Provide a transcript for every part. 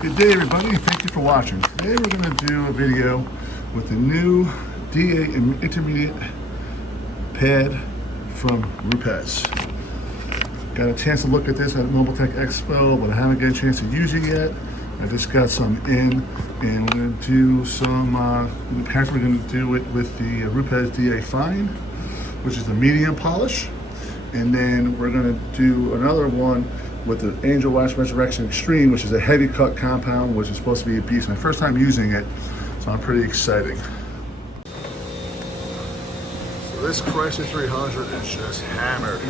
Good day everybody, thank you for watching. Today we're going to do a video with the new DA intermediate pad from Rupes. Got a chance to look at this at Mobile Tech Expo, but I haven't got a chance to use it yet. I just got some in, and we're going to do some, apparently we're going to do it with the Rupes DA Fine, which is the medium polish. And then we're going to do another one with the Angel Wax Resurrection Extreme, which is a heavy cut compound, which is supposed to be a beast. My first time using it, so I'm pretty excited. So this Chrysler 300 is just hammered.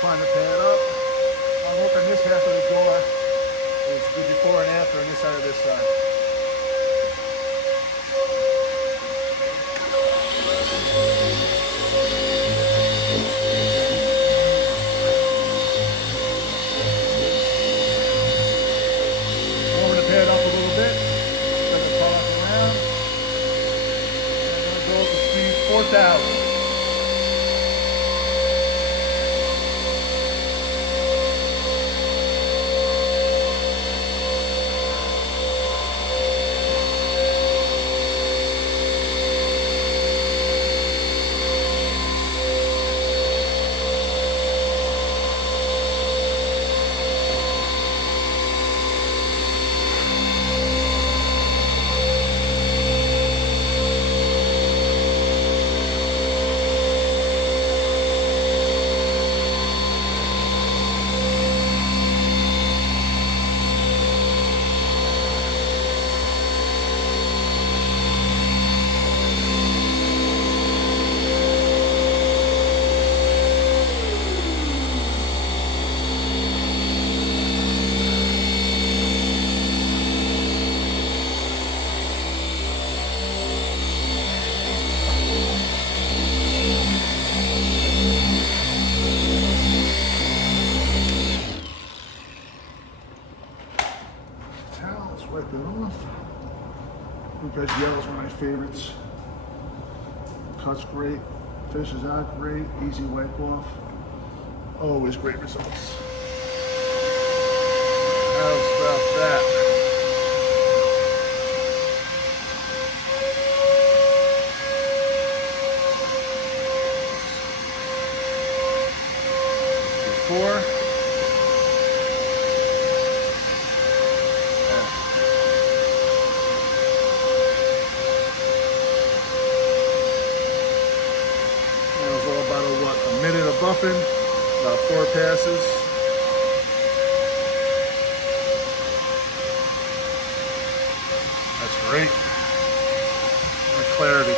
Climb the pad up. I'm hoping this half of the door is the before and after on this side of this side. Warming the pad up a little bit. Let it polish around. I'm going to go up to speed 4,000. Wipe it off. Rupes yellow is one of my favorites. Cuts great, finishes out great, easy wipe off. Always great results. How's about that? Before. A minute of buffing, about 4 passes. That's great. And clarity.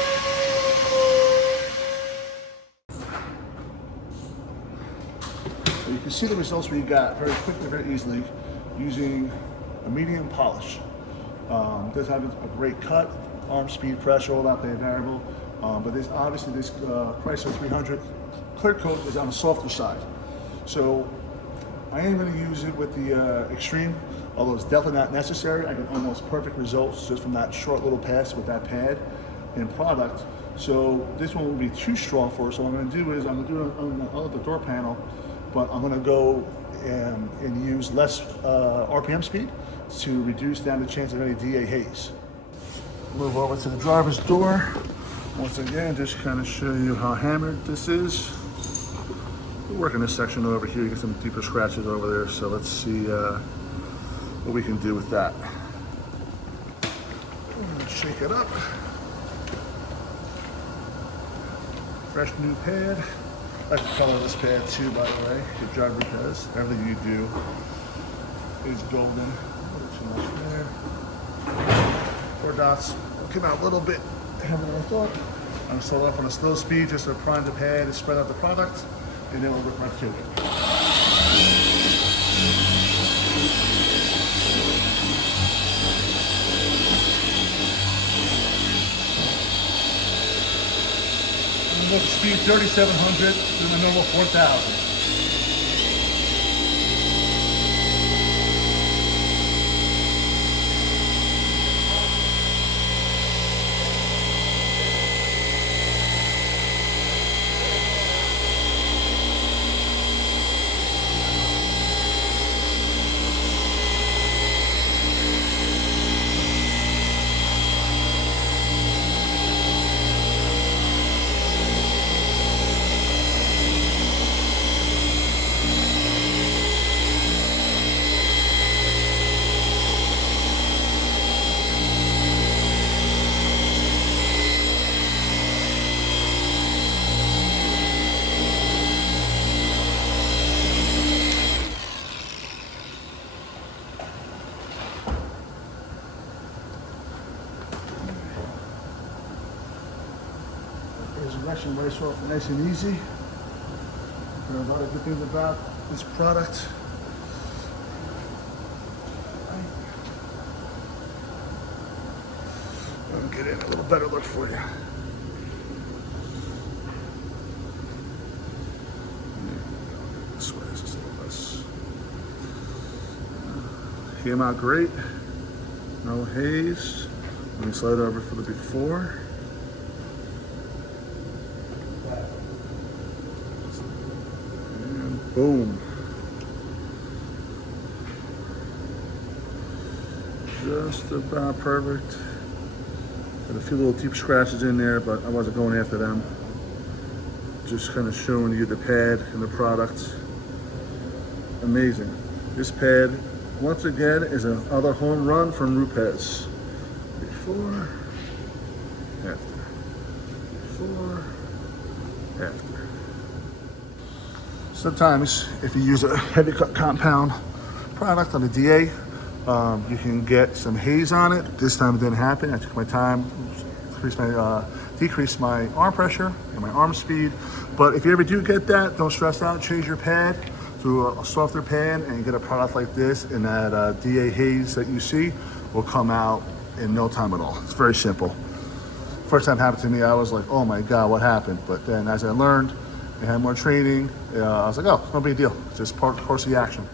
So you can see the results we got very quickly, very easily, using a medium polish. Does have a great cut, arm speed, pressure, all that they variable. But this obviously this Chrysler 300 clear coat is on the softer side. So I am going to use it with the Extreme, although it's definitely not necessary. I get almost perfect results just from that short little pass with that pad and product. So this one will be too strong for us. So what I'm going to do is I'm going to do it on the door panel, but I'm going to go and use less RPM speed to reduce down the chance of any DA haze. Move over to the driver's door. Once again, just kind of show you how hammered this is. We're working this section over here. You get some deeper scratches over there. So let's see what we can do with that. Shake it up. Fresh new pad. I like the color of this pad too, by the way. Your drive Rupes. Everything you do is golden. Too much there. 4 dots. Came out a little bit heavier than I thought. I'm going to start off on a slow speed just to prime the pad and spread out the product, and then we'll rip right through it. go to speed 3,700 to the normal 4,000. Injection very soft and nice and easy. There are a lot of good things about this product. I'll get in a little better look for you. This way is just a little less. Came out great. No haze. Let me slide over for the before. Boom. Just about perfect. Got a few little deep scratches in there, but I wasn't going after them. Just kind of showing you the pad and the product. Amazing. This pad, once again, is another home run from Rupes. Before, after. Before, after. Sometimes, if you use a heavy cut compound product on a DA, you can get some haze on it. This time it didn't happen. I took my time, decrease my arm pressure and my arm speed. But if you ever do get that, don't stress out. Change your pad to a softer pad and get a product like this, and that DA haze that you see will come out in no time at all. It's very simple. First time it happened to me, I was like, oh my God, what happened? But then as I learned, I had more training. I was like, oh, it's no big deal. It's just part of the course of the action.